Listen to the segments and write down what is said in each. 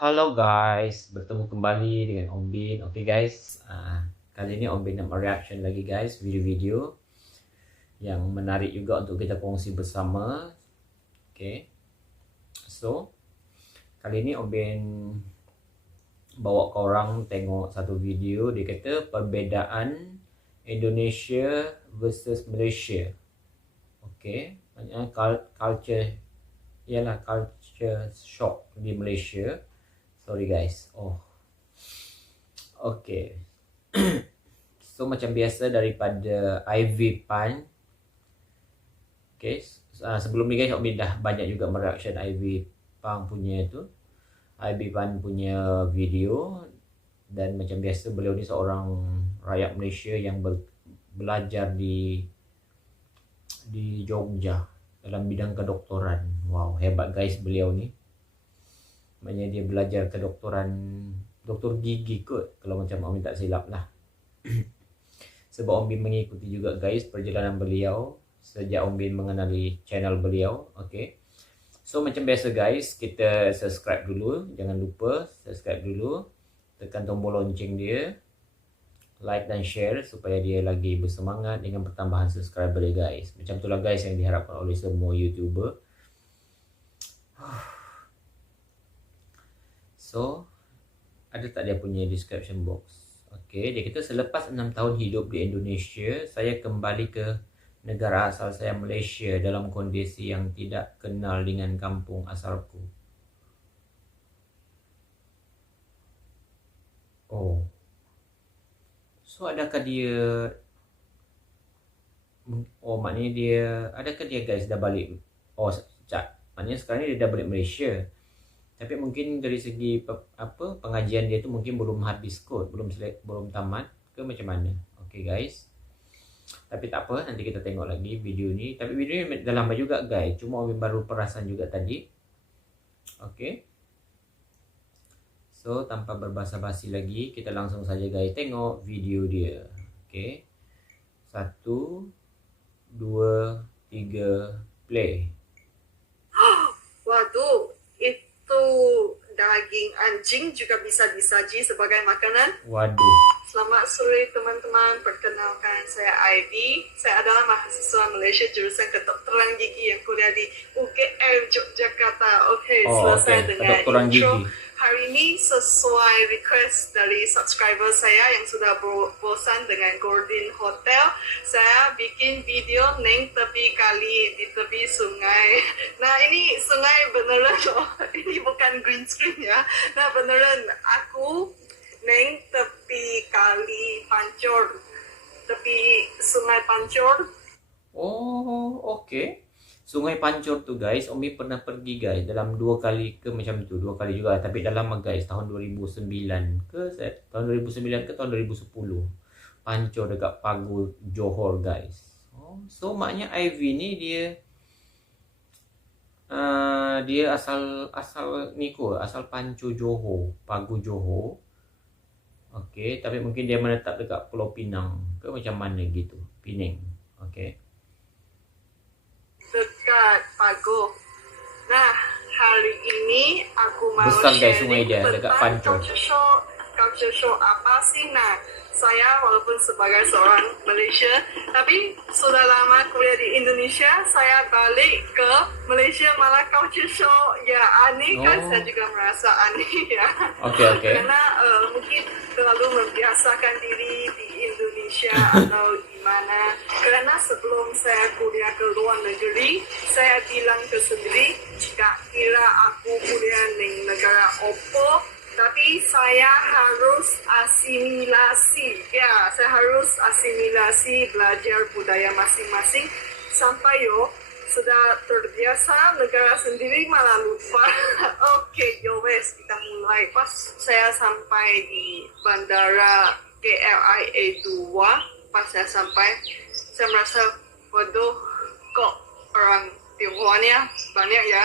Halo guys, bertemu kembali dengan Om Bin. Oke guys, kali ini Om Bin nak reaction lagi guys, video-video yang menarik juga untuk kita kongsi bersama. Oke, so kali ini Om Bin bawa ke orang tengok satu video. Dia kata perbezaan Indonesia versus Malaysia. Oke, maknanya culture, ialah culture shock di Malaysia. Sorry guys. Okay. So macam biasa daripada IV Pan. Okay. Sebelum ni guys, Om Bin dah banyak juga mereaction IV Pan punya tu, IV Pan punya video. Dan macam biasa beliau ni seorang rakyat Malaysia yang belajar di Jogja dalam bidang kedoktoran. Wow, hebat guys beliau ni. Maknanya dia belajar kedoktoran, doktor gigi kot kalau macam Om Bin tak silap lah. Sebab Om Bin mengikuti juga guys perjalanan beliau sejak Om Bin mengenali channel beliau. Okay. So macam biasa guys, kita subscribe dulu. Jangan lupa subscribe dulu. Tekan tombol lonceng dia, like dan share supaya dia lagi bersemangat dengan pertambahan subscriber dia guys. Macam itulah guys yang diharapkan oleh semua YouTuber. So, ada tak dia punya description box? Okay, dia kata selepas 6 tahun hidup di Indonesia, saya kembali ke negara asal saya Malaysia dalam kondisi yang tidak kenal dengan kampung asalku. Oh. So, adakah dia... Oh, maknanya dia... Adakah dia guys dah balik? Oh, sekejap. Maknanya sekarang ni dia dah balik Malaysia. Tapi mungkin dari segi pengajian dia tu mungkin belum habis kot, belum tamat ke macam mana. Okay guys. Tapi tak apa, nanti kita tengok lagi video ni. Tapi video ni dah lama juga guys, cuma Om Bin baru perasan juga tadi. Okay. So tanpa berbasa-basi lagi, kita langsung saja guys tengok video dia. Okay. 1, 2, 3, play. Waduh, itu daging anjing juga bisa disaji sebagai makanan. Waduh. Selamat sore teman-teman, perkenalkan saya Ivy. Saya adalah mahasiswa Malaysia jurusan kedokteran gigi yang kuliah di UGM Yogyakarta. Selesai dengan intro. Gigi. Hari ini sesuai request dari subscriber saya yang sudah bosan dengan Gordon Hotel, saya bikin video neng tepi kali di tepi sungai. Nah ini sungai beneran loh, ini bukan green screen ya. Nah beneran aku neng tepi kali Pancor, tepi sungai Pancor. Oh, okay. Sungai Pancor tu guys, Om Bin pernah pergi guys dalam 2 kali ke macam tu, 2 kali juga, tapi dah lama guys, tahun 2009 ke tahun 2009 ke tahun 2010. Pancor dekat Pagu Johor guys. Oh, so maknanya Ivy ni dia asal Pancor Johor, Pagu Johor. Okey, tapi mungkin dia menetap dekat Pulau Pinang ke macam mana gitu, Penang. Okey. Dekat Pago. Nah, hari ini aku mau besar guys sharing sungai dia dekat Pancor. Culture shock apa sih? Nah, saya walaupun sebagai seorang Malaysia, tapi sudah lama kuliah di Indonesia, saya balik ke Malaysia malah culture shock. Ya, aneh kan, saya juga merasa aneh ya. Okay. Karena mungkin terlalu membiasakan diri di Indonesia atau di mana. Karena sebelum saya kuliah ke luar negeri, saya bilang ke sendiri, jika kira aku kuliah di negara opo, tapi saya harus asimilasi. Ya, saya harus asimilasi, belajar budaya masing-masing sampai sudah terbiasa negara sendiri malah lupa. Oke, wes kita mulai. Pas saya sampai di bandara KLIA 2, pas saya sampai, saya merasa, waduh, kok orang Tionghoanya banyak ya.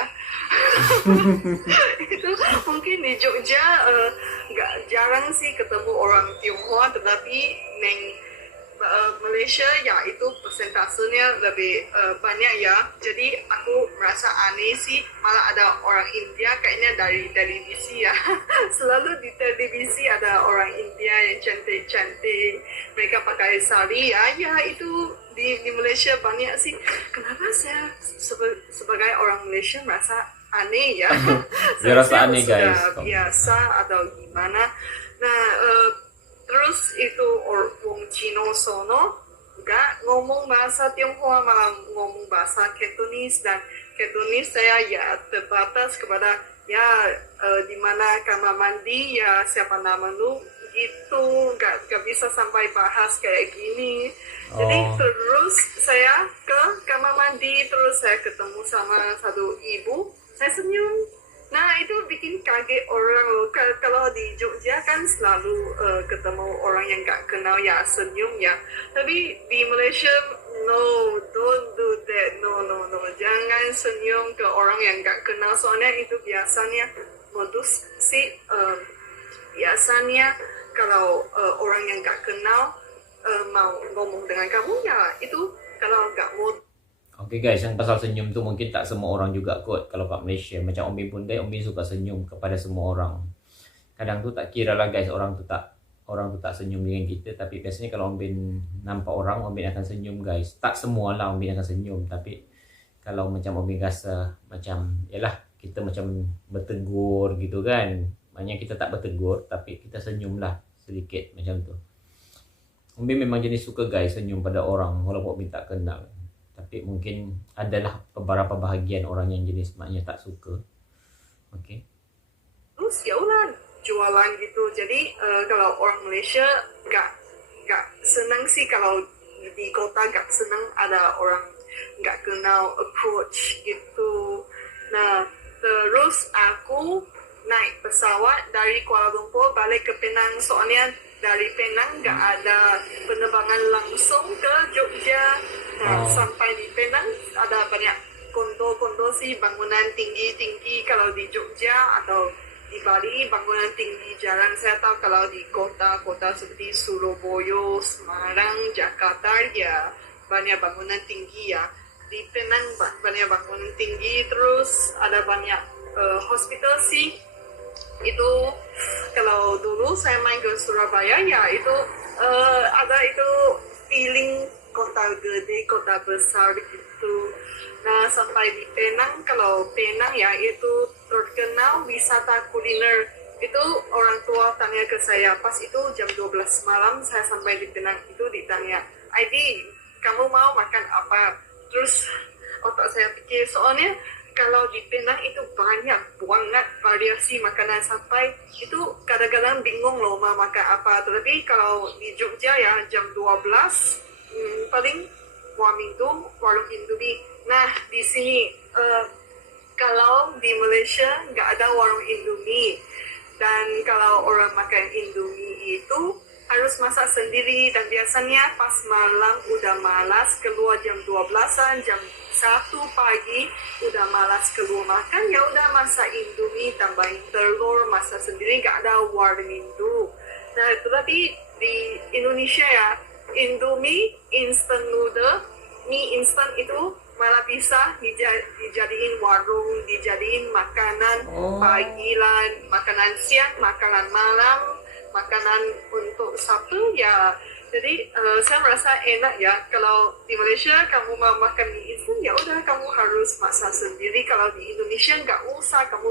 Itu mungkin di Jogja nggak jarang sih ketemu orang Tionghoa, tetapi neng Malaysia ya itu persentasenya lebih banyak ya. Jadi aku merasa aneh sih, malah ada orang India kayaknya dari televisi ya. Selalu di televisi ada orang India yang cantik-cantik, mereka pakai sari ya. Ya itu di Malaysia banyak sih. Kenapa saya sebagai orang Malaysia merasa aneh ya? Dia rasa aneh sudah guys. biasa atau gimana. Nah, terus itu wong Cino sono nggak ngomong bahasa Tionghoa, malah ngomong bahasa Cantonese, dan Cantonese saya ya terbatas kepada ya di mana kamar mandi ya, siapa nama lu gitu, nggak bisa sampai bahas kayak gini. Jadi terus saya ke kamar mandi, terus saya ketemu sama satu ibu, saya senyum. Nah itu bikin kaget orang loh. Kalau di Jogja kan selalu ketemu orang yang gak kenal ya senyum ya. Tapi di Malaysia no, don't do that, no. Jangan senyum ke orang yang gak kenal, soalnya itu biasanya modus sih. Biasanya kalau orang yang gak kenal mau ngomong dengan kamu ya itu kalau gak mau. Oke guys, yang pasal senyum tuh mungkin tak semua orang juga kot. Kalau kat Malaysia, macam Umi pun deh, Umi suka senyum kepada semua orang. Kadang tuh tak kira lah guys, orang tuh tak senyum dengan kita. Tapi biasanya kalau Umi nampak orang, Umi akan senyum guys. Tak semua lah Umi akan senyum. Tapi kalau macam Umi rasa macam, yalah kita macam bertegur gitu kan. Maknanya kita tak bertegur, tapi kita senyum lah sedikit macam tu. Umi memang jenis suka guys senyum pada orang, walaupun Umi tak kenal. Tapi mungkin adalah beberapa bahagian orang yang jenis maknya tak suka. Oke. Terus ya udah jualan gitu. Jadi kalau orang Malaysia gak senang sih kalau di kota, gak senang ada orang gak kenal approach gitu. Nah terus aku naik pesawat dari Kuala Lumpur balik ke Penang, soalnya dari Penang gak ada penerbangan langsung ke Jogja. Nah, sampai di Penang ada banyak kondo-kondo sih, bangunan tinggi-tinggi. Kalau di Jogja atau di Bali bangunan tinggi jarang saya tahu. Kalau di kota-kota seperti Surabaya, Semarang, Jakarta ya banyak bangunan tinggi ya. Di Penang banyak bangunan tinggi, terus ada banyak hospital sih. Itu kalau dulu saya main ke Surabaya ya itu ada itu feeling kota gede, kota besar gitu. Nah sampai di Penang, kalau Penang ya itu terkenal wisata kuliner. Itu orang tua tanya ke saya pas itu jam 12 malam saya sampai di Penang, itu ditanya, Aidi kamu mau makan apa? Terus otak saya pikir, soalnya kalau di Penang itu banyak banget variasi makanan sampai itu kadang-kadang bingung loh mau makan apa. Tapi kalau di Jogja ya jam 12 paling warung Indomie. Nah di sini kalau di Malaysia nggak ada warung Indomie, dan kalau orang makan Indomie itu harus masak sendiri, dan biasanya pas malam udah malas keluar jam 12-an, jam 1 pagi udah malas keluar makan, ya udah masak Indomie, tambahin telur, masak sendiri, nggak ada warung Indo. Nah tetapi di Indonesia ya Indomie, instant noodle, mie instan itu malah bisa dijadiin warung, dijadiin makanan pagilan, makanan siang, makanan malam, makanan untuk Sabtu ya. Jadi saya merasa enak ya. Kalau di Malaysia kamu mau makan mie instan ya udah kamu harus masak sendiri. Kalau di Indonesia nggak usah kamu.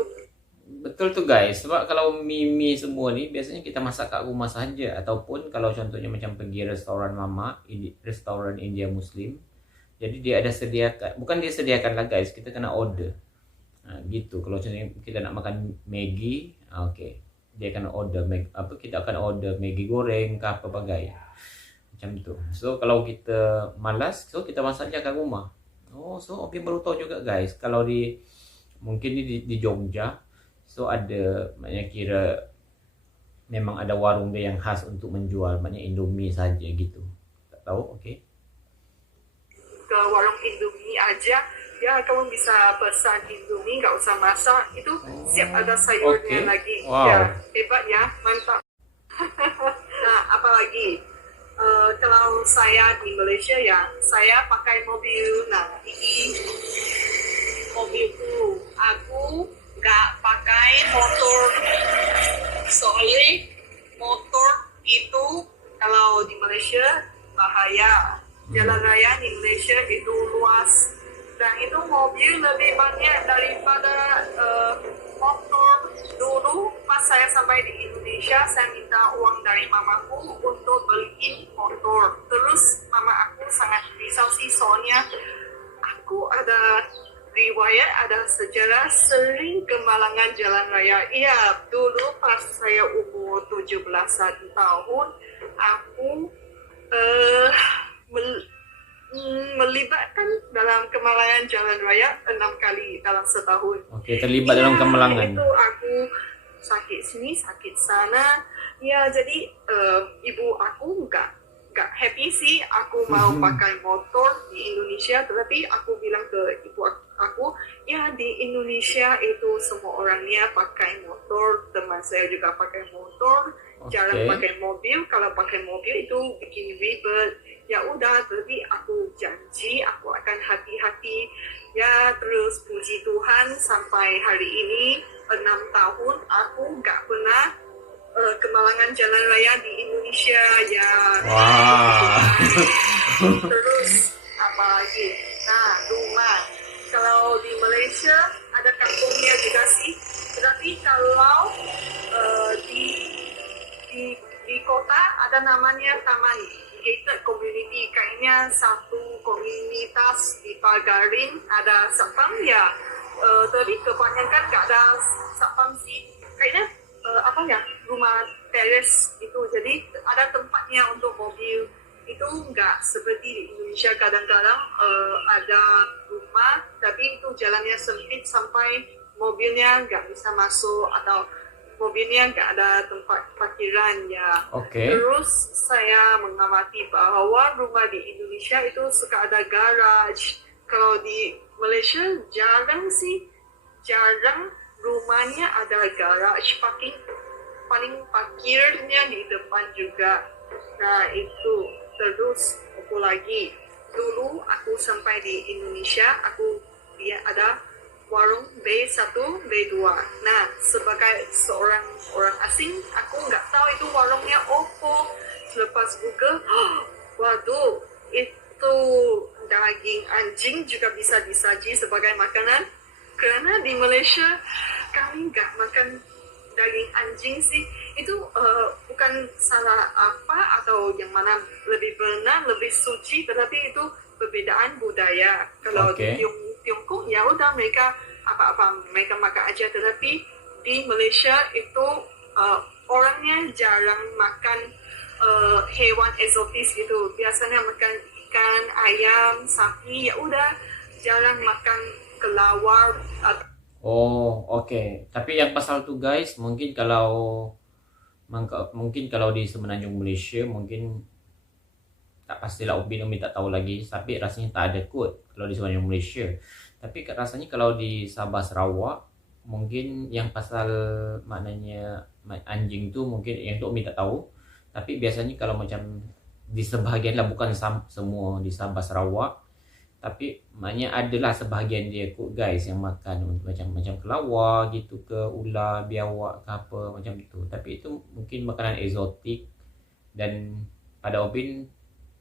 Betul tuh guys, sebab kalau mie semua nih biasanya kita masak kat rumah saja, ataupun kalau contohnya macam pergi restoran lama, restoran India Muslim, jadi dia ada sediakan, bukan dia sediakan lah guys, kita kena order. Nah, gitu. Kalau contohnya kita nak makan Maggi, oke, dia akan order kita akan order Maggi goreng ke apa bagai macam tu. So kalau kita malas, so kita masak aja kat rumah. So okay, baru tahu juga guys, kalau mungkin di Jogja, so ada, maknanya kira memang ada warung dia yang khas untuk menjual, maknanya Indomie saja gitu. Tak tahu, oke. Ke warung Indomie aja, ya kamu bisa pesan Indomie, nggak usah masak, itu siap ada sayurnya lagi. Wow. Ya, hebat ya, mantap. Nah, apalagi kalau saya di Malaysia ya, saya pakai mobil. Nah, ini mobilku. Aku nggak pakai motor. Soalnya motor itu kalau di Malaysia bahaya. Jalan raya di Malaysia itu luas. Dan itu mobil lebih banyak daripada motor. Dulu pas saya sampai di Indonesia, saya minta uang dari mamaku untuk beliin motor. Terus mama aku sangat risau sih, soalnya aku ada riwayat, ada sejarah sering kemalangan jalan raya. Iya, dulu pas saya umur 17 tahun, aku melibatkan dalam kemalangan jalan raya 6 kali dalam setahun. Oke, terlibat dalam kemalangan. Itu aku sakit sini, sakit sana. Ya, jadi ibu aku nggak happy sih aku mau pakai motor di Indonesia. Tetapi aku bilang ke ibu aku, ya di Indonesia itu semua orangnya pakai motor. Teman saya juga pakai motor. Jarang pakai mobil. Kalau pakai mobil itu bikin ribet. Ya udah, tapi aku janji aku akan hati-hati. Ya, terus puji Tuhan sampai hari ini 6 tahun aku nggak pernah kemalangan jalan raya di Indonesia ya. Wah. Terus apa lagi? Nah, rumah. Kalau di Malaysia ada kampungnya juga sih. Tetapi kalau di kota ada namanya taman gated community. Kayaknya satu komunitas di Pagarin ada satpam ya. Tapi kebanyakan nggak ada satpam sih. Kayaknya apa ya, rumah teres itu. Jadi ada tempatnya untuk mobil. Itu nggak seperti di Indonesia. Kadang-kadang ada rumah tapi itu jalannya sempit sampai mobilnya nggak bisa masuk, atau mobilnya nggak ada tempat parkiran ya. Terus saya mengamati bahwa rumah di Indonesia itu suka ada garage. Kalau di Malaysia jarang sih, jarang rumahnya ada garage. Paling parkirnya di depan juga. Nah itu. Terus apa lagi? Dulu aku sampai di Indonesia, aku lihat ada warung B1, B2. Nah, sebagai seorang orang asing, aku nggak tahu itu warungnya apa. Selepas Google, waduh, itu daging anjing juga bisa disaji sebagai makanan. Karena di Malaysia, kami nggak makan daging anjing sih. Itu bukan salah apa atau yang mana lebih benar, lebih suci, tetapi itu perbedaan budaya. Kalau di Tiongkok ya udah mereka apa-apa mereka makan aja, tetapi di Malaysia itu orangnya jarang makan hewan eksotis gitu. Biasanya makan ikan, ayam, sapi, ya udah jarang makan kelawar. Tapi yang pasal tuh guys, mungkin kalau di Semenanjung Malaysia mungkin tak pastilah, Umi tak tahu lagi, tapi rasanya tak ada kot kalau di Semenanjung Malaysia. Tapi rasanya kalau di Sabah Sarawak mungkin yang pasal maknanya anjing tu mungkin yang tu Umi tak tahu. Tapi biasanya kalau macam di sebahagian lah, bukan semua di Sabah Sarawak, tapi maknanya adalah sebahagian dia kot guys yang makan macam kelawar gitu ke, ular, biawak ke apa macam itu. Tapi itu mungkin makanan eksotik dan pada Opin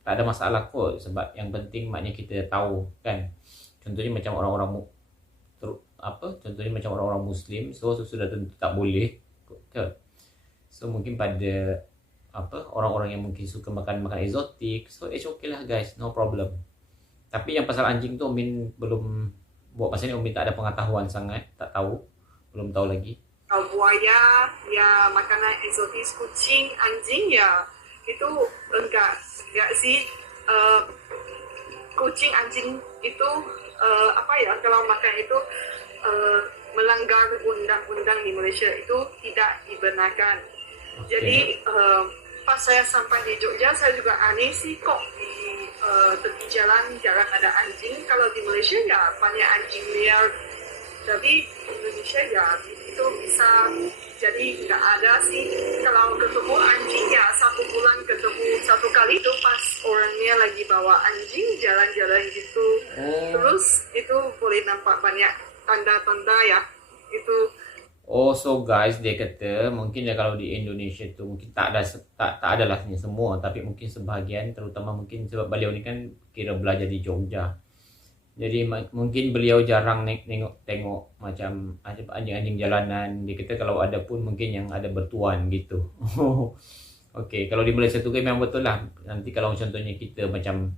tak ada masalah kot, sebab yang penting maknanya kita tahu kan. Contohnya macam orang-orang Muslim, so sudah tentu tak boleh ke. So mungkin pada orang-orang yang mungkin suka makan eksotik, so it's okay lah guys, no problem. Tapi yang pasal anjing tu Min belum, buat masa ni Min tak ada pengetahuan sangat, tak tahu, belum tahu lagi. Buaya, ya makanan eksotis, kucing, anjing ya itu enggak sih. Kucing, anjing itu kalau makan itu melanggar undang-undang di Malaysia, itu tidak dibenarkan. Jadi pas saya sampai di Jogja, saya juga aneh sih kok di tepi jalan jarang ada anjing. Kalau di Malaysia ya banyak anjing liar, tapi Indonesia ya itu bisa jadi nggak ada sih. Kalau ketemu anjing ya 1 bulan ketemu 1 kali itu pas orangnya lagi bawa anjing jalan-jalan gitu. Terus itu boleh nampak banyak tanda-tanda ya. Itu So guys, dia kata mungkin ya kalau di Indonesia tu mungkin tak ada lah ni semua, tapi mungkin sebahagian, terutama mungkin sebab beliau ni kan kira belajar di Jogja. Jadi mungkin beliau jarang tengok macam anjing-anjing jalanan. Dia kata kalau ada pun mungkin yang ada bertuan gitu. Okey, kalau di Malaysia tu kan memang betul lah. Nanti kalau contohnya kita macam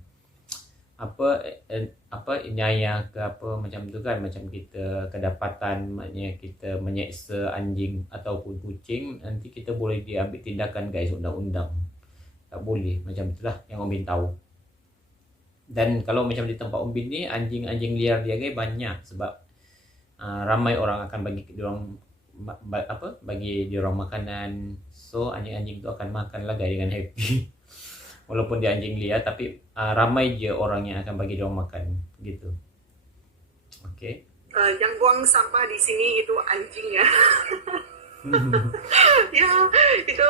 nyaya ke apa macam tu kan, macam kita kedapatan maknanya kita menyeksa anjing ataupun kucing, nanti kita boleh diambil tindakan guys, undang-undang. Tak boleh macam itulah yang Om Bin tahu. Dan kalau macam di tempat Om Bin ni, anjing-anjing liar dia guys banyak sebab ramai orang akan bagi diorang bagi diorang makanan. So anjing-anjing tu akan makan lah guys dengan happy. Walaupun dia anjing liar, tapi ramai je orang yang akan bagi dia makan gitu. Okey. yang buang sampah di sini itu anjing ya. Ya, itu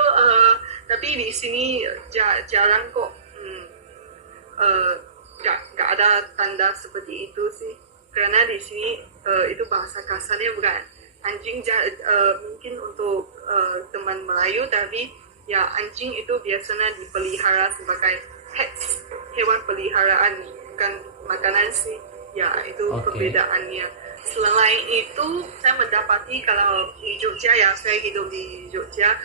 tapi di sini jarang kok nggak ada tanda seperti itu sih. Karena di sini itu bahasa kasarnya bukan anjing, mungkin untuk teman Melayu, tapi ya anjing itu biasanya dipelihara sebagai pets, hewan peliharaan, bukan makanan sih. Ya, itu perbedaannya. Selain itu, saya mendapati kalau di Jogja ya, saya hidup di Jogja,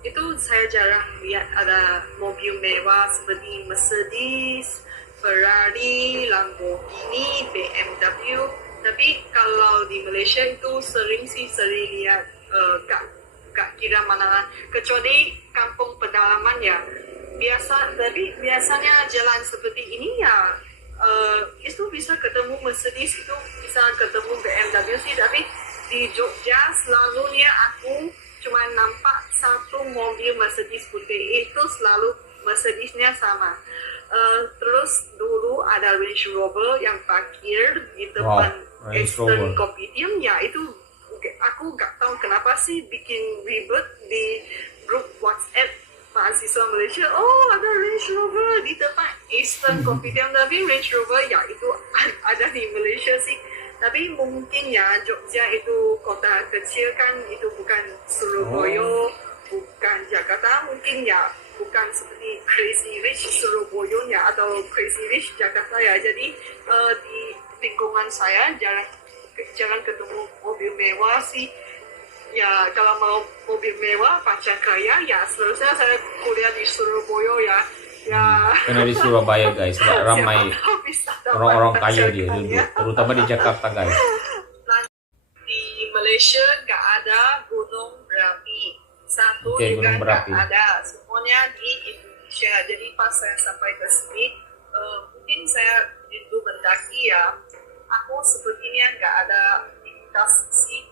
itu saya jarang lihat ada mobil mewah seperti Mercedes, Ferrari, Lamborghini, BMW. Tapi kalau di Malaysia itu sering lihat gak kira mana, kecuali kampung pedalaman ya. Tapi biasanya jalan seperti ini ya, itu bisa ketemu Mercedes, itu bisa ketemu BMW sih. Tapi di Jogja selalunya aku cuma nampak satu mobil Mercedes putih, itu selalu Mercedesnya sama. Terus dulu ada Range Rover yang parkir di depan Eastern Kopitiam ya, itu aku gak tahu kenapa sih bikin ribet di grup WhatsApp mahasiswa Malaysia. Oh, ada Range Rover di depan Eastern Kopitiam. Tapi Range Rover ya itu ada di Malaysia sih. Tapi mungkin ya Jogja itu kota kecil kan, itu bukan Surabaya, bukan Jakarta. Mungkin ya bukan seperti Crazy Rich Surabaya ya, atau Crazy Rich Jakarta ya. Jadi di lingkungan saya jarang ketemu mobil mewah sih. Ya, kalau mau mobil mewah, pacar kaya, ya seharusnya saya kuliah di Surabaya ya. Ya. Karena di Surabaya guys, ramai orang-orang kaya dia duduk, terutama di Jakarta guys. Di Malaysia nggak ada gunung berapi, satu juga nggak ada, semuanya di Indonesia. Jadi pas saya sampai ke sini, mungkin saya itu mendaki ya. Aku sepertinya nggak ada aktivitas sih.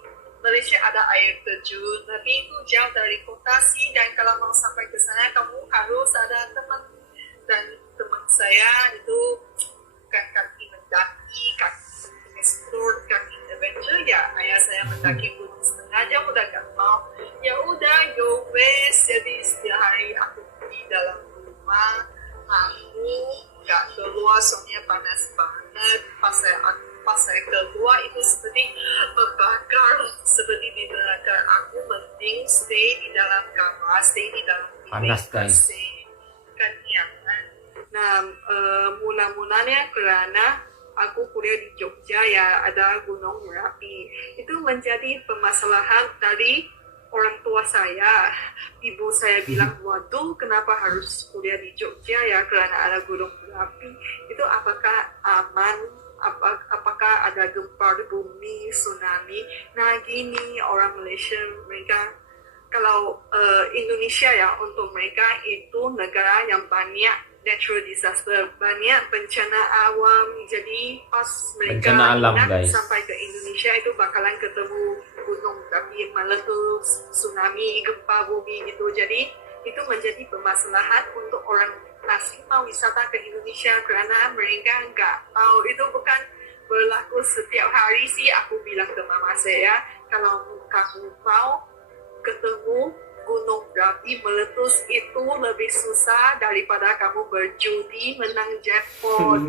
Malaysia ada air terjun, tapi itu jauh dari kota sih. Dan kalau mau sampai ke sana, kamu harus ada teman. Dan teman saya itu bukan kaki mendaki, kaki explore, kaki adventure ya. Ayah saya mendaki gunung setengah jam udah gak mau. Ya udah, yo wes. Jadi setiap hari aku di dalam rumah, aku gak keluar soalnya panas banget. Pas saya keluar itu seperti terbakar, seperti di neraka. Aku mending stay di dalam kamar, stay di dalam panas guys. Kan nyaman. Nah, mula-mulanya karena aku kuliah di Jogja ya, ada Gunung Merapi. Itu menjadi permasalahan dari orang tua saya. Ibu saya bilang, waduh kenapa harus kuliah di Jogja ya, karena ada Gunung Merapi. Itu apakah aman? Apakah ada gempa bumi, tsunami? Nah gini, orang Malaysia, mereka kalau Indonesia ya, untuk mereka itu negara yang banyak natural disaster, banyak bencana alam. Jadi pas mereka sampai ke Indonesia itu bakalan ketemu gunung tapi meletus, tsunami, gempa bumi gitu. Jadi itu menjadi permasalahan untuk orang asing mau wisata ke Indonesia, karena mereka nggak tahu. Itu bukan berlaku setiap hari sih. Aku bilang ke mama saya, kalau kamu mau ketemu gunung berapi meletus itu lebih susah daripada kamu berjudi menang jackpot.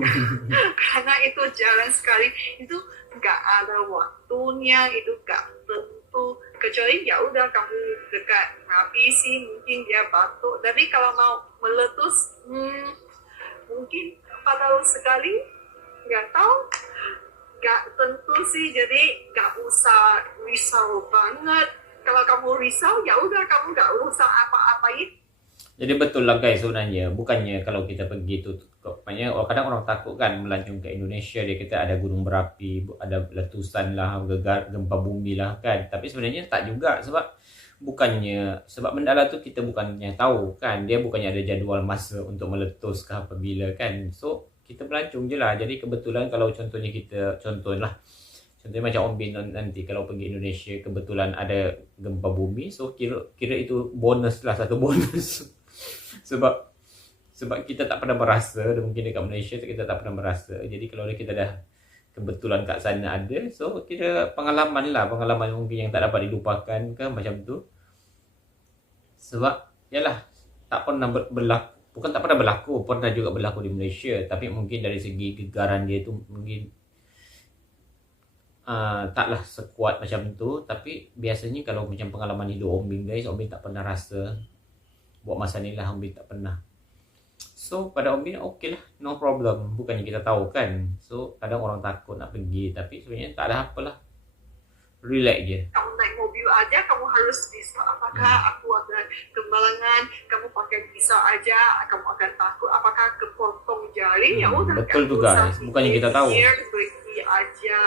Karena itu jalan sekali, itu nggak ada waktunya, itu nggak tentu. Kecuali ya udah kamu dekat Merapi sih mungkin dia batuk, tapi kalau mau meletus mungkin 4 tahun sekali, nggak tahu, nggak tentu sih. Jadi nggak usah risau banget. Kalau kamu risau ya udah kamu nggak usah apa-apain. Jadi betul lah guys, sebenarnya bukannya kalau kita pergi itu makanya kadang orang takut kan melancong ke Indonesia, dia kita ada gunung berapi, ada letusan lah, gempa bumi lah kan. Tapi sebenarnya tak juga, sebab Mandala tuh kita bukannya tahu kan, dia bukannya ada jadwal masa untuk meletus ke apabila kan. So kita melancong je lah. Jadi kebetulan kalau contohnya contohnya macam Om Bin nanti kalau pergi Indonesia kebetulan ada gempa bumi, so kira itu bonus lah, satu bonus. sebab kita tak pernah merasa, dan mungkin dekat Malaysia kita tak pernah merasa. Jadi kalau kita dah kebetulan kat sana ada, so kira pengalaman mungkin yang tak dapat dilupakan kan, macam tu. Sebab yalah, tak pernah berlaku, bukan tak pernah berlaku, pernah juga berlaku di Malaysia, tapi mungkin dari segi gegaran dia tu mungkin taklah sekuat macam tu. Tapi biasanya kalau macam pengalaman hidup Om Bin guys, Om Bin tak pernah rasa buat masa ni lah, Om Bin tak pernah. So pada Om Bin okey lah, no problem. Bukannya kita tahu kan, so kadang orang takut nak pergi, tapi sebenarnya tak ada apalah, relax je. Kamu naik mobil aja kamu harus bisa apakah aku ada kemalangan, kamu pakai pisau aja kamu akan takut apakah kepotong jari. Ya udah, betul tu guys, bukannya kita tahu. Pergi aja.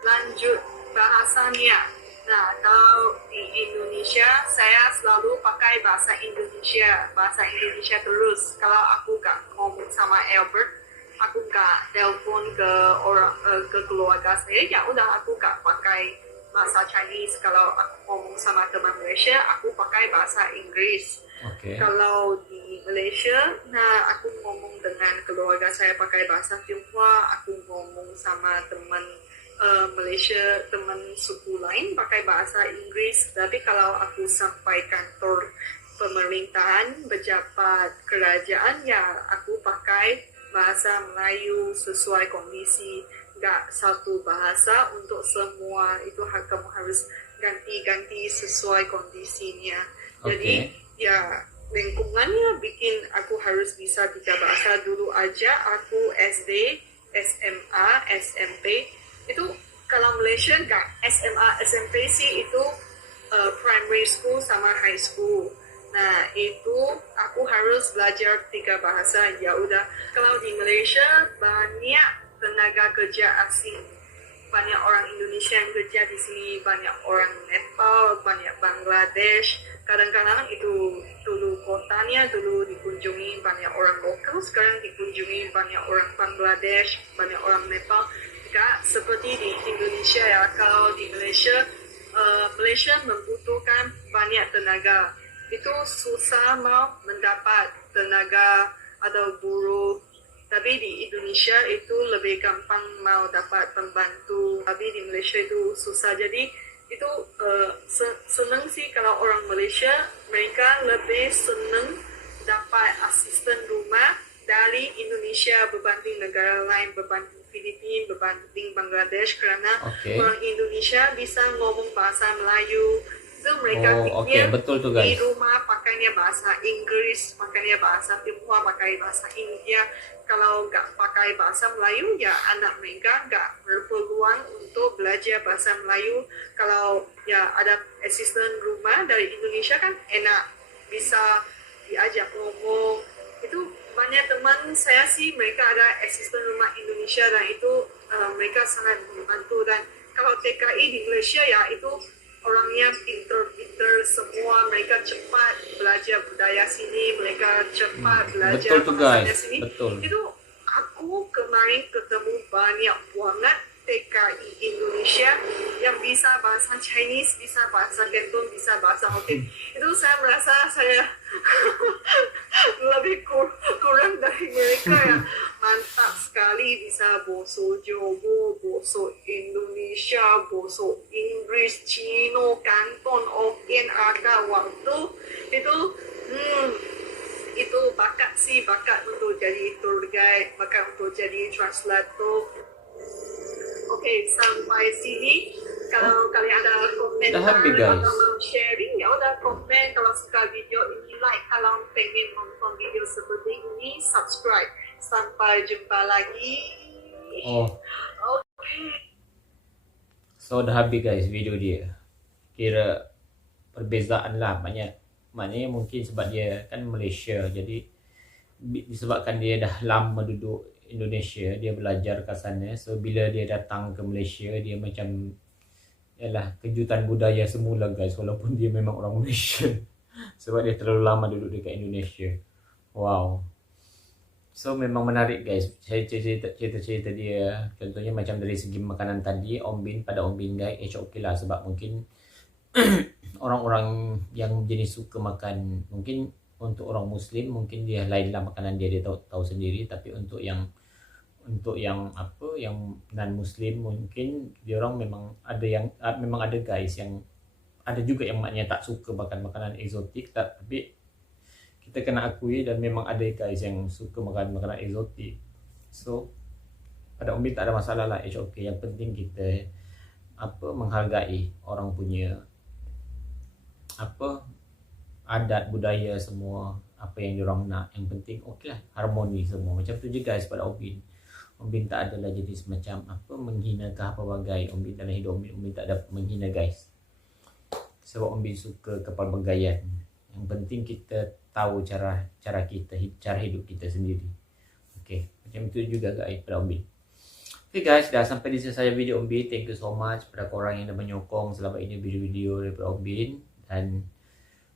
Lanjut bahasanya. Nah, kalau di Indonesia saya selalu pakai bahasa Indonesia terus. Kalau aku gak ngomong sama Albert, aku gak telepon ke keluarga saya, ya udah aku gak pakai bahasa Chinese. Kalau aku ngomong sama teman Malaysia, aku pakai bahasa Inggris. Okay. Kalau di Malaysia, nah aku ngomong dengan keluarga saya pakai bahasa Tionghoa. Aku ngomong sama teman Malaysia, teman suku lain pakai bahasa Inggris. Tapi kalau aku sampai kantor pemerintahan, pejabat kerajaan, ya aku pakai bahasa Melayu sesuai kondisi. Gak satu bahasa untuk semua, itu kamu harus ganti-ganti sesuai kondisinya. Jadi ya lingkungannya bikin aku harus bisa 3 bahasa. Dulu aja aku SD, SMA, SMP itu kalau Malaysia enggak, SMA, SMP sih itu primary school sama high school. Nah itu aku harus belajar 3 bahasa. Ya udah, kalau di Malaysia banyak tenaga kerja asing, banyak orang Indonesia yang kerja di sini, banyak orang Nepal, banyak Bangladesh. Kadang-kadang itu dulu kotanya dulu dikunjungi banyak orang lokal, sekarang dikunjungi banyak orang Bangladesh, banyak orang Nepal. Gak seperti di Indonesia ya. Kalau di Malaysia, Malaysia membutuhkan banyak tenaga. Itu susah mau mendapat tenaga atau buruh. Tapi di Indonesia itu lebih gampang mau dapat pembantu. Tapi di Malaysia itu susah. Jadi itu senang sih kalau orang Malaysia, mereka lebih senang dapat asisten rumah dari Indonesia berbanding negara lain, berbanding Filipina, berbanding Bangladesh, karena orang Indonesia bisa ngomong bahasa Melayu. Itu mereka betul tuh guys. Di rumah pakainya bahasa Inggris, pakainya bahasa Tionghoa, pakai bahasa India. Kalau nggak pakai bahasa Melayu, ya anak mereka nggak berpeluang untuk belajar bahasa Melayu. Kalau ya ada asisten rumah dari Indonesia kan enak, bisa diajak ngomong. Itu banyak teman saya sih, mereka ada asisten rumah Indonesia dan itu mereka sangat membantu. Dan kalau TKI di Malaysia ya itu orangnya pinter-pinter semua, mereka cepat belajar budaya sini, mereka cepat belajar bahasanya sini. Betul. Itu aku kemarin ketemu banyak banget TKI Indonesia yang bisa bahasa Chinese, bisa bahasa Canton, bisa bahasa Hokkien. Itu saya merasa saya lebih kurang dari mereka ya. Mantap sekali, bisa bahasa Jawa, bahasa Indonesia, bahasa Inggris, Cina, Filipino kanton Okin Aka waktu itu itu bakat sih, bakat untuk jadi tour guide, bakat untuk jadi translator. Oke, sampai sini. Kalau kalian ada komentar Dah habis, guys. atau mau sharing, ya udah komen. Kalau suka video ini, like. Kalau pengen nonton video seperti ini, subscribe. Sampai jumpa lagi. Oh, so dah habis guys video dia. Kira perbezaan lah, maknanya mungkin sebab dia kan Malaysia, jadi disebabkan dia dah lama duduk Indonesia, dia belajar kat sana. So bila dia datang ke Malaysia, dia macam ialah kejutan budaya semula guys, walaupun dia memang orang Malaysia. Sebab dia terlalu lama duduk dekat Indonesia. Wow. So memang menarik guys, saya cerita dia. Contohnya macam dari segi makanan tadi, Om Bin, pada Om Bin guys, okey lah. Sebab mungkin orang-orang yang jenis suka makan, mungkin untuk orang Muslim mungkin dia lain lah makanan dia tahu sendiri. Tapi untuk yang non Muslim, mungkin dia orang memang ada guys yang ada juga yang maknanya tak suka makan makanan eksotik, tapi kita kena akui dan memang ada guys yang suka makan makanan eksotik. So pada Umi tak ada masalah lah, it's okay. Yang penting kita menghargai orang punya adat budaya semua, apa yang diorang nak. Yang penting okey lah, harmoni semua. Macam tu je guys pada Om Bin tak adalah jadi semacam menghina ke apa bagai. Om Bin dalam hidup Om Bin tak ada menghina guys. Sebab Om Bin suka kepelbagaian. Yang penting kita tahu cara kita, cara hidup kita sendiri. Okey, macam itu juga guys pada Om Bin. Okay guys, dah sampai di selesai video Om Bin. Thank you so much pada korang yang dah menyokong selama ini video-video daripada Om Bin. Dan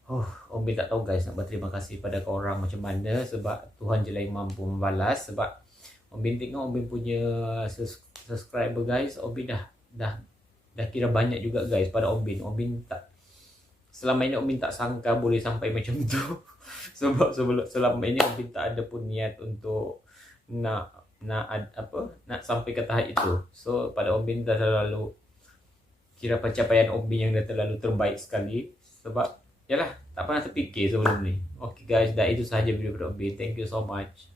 Om Bin tak tahu guys nak berterima kasih pada korang macam mana, sebab Tuhan je lah yang mampu membalas. Sebab Om Bin tengok Om Bin punya subscriber guys, Om Bin dah kira banyak juga guys pada Om Bin. Om Bin tak, selama ini Om Bin tak sangka boleh sampai macam tu. Sebab selama ini Om Bin tak ada pun niat untuk nak sampai ke tahap itu. So pada Om Bin dah terlalu, kira pencapaian Om Bin yang dah terlalu terbaik sekali. Sebab yalah, tak pernah terfikir sebelum ni. Okay guys, dah itu sahaja video pada Om Bin. Thank you so much.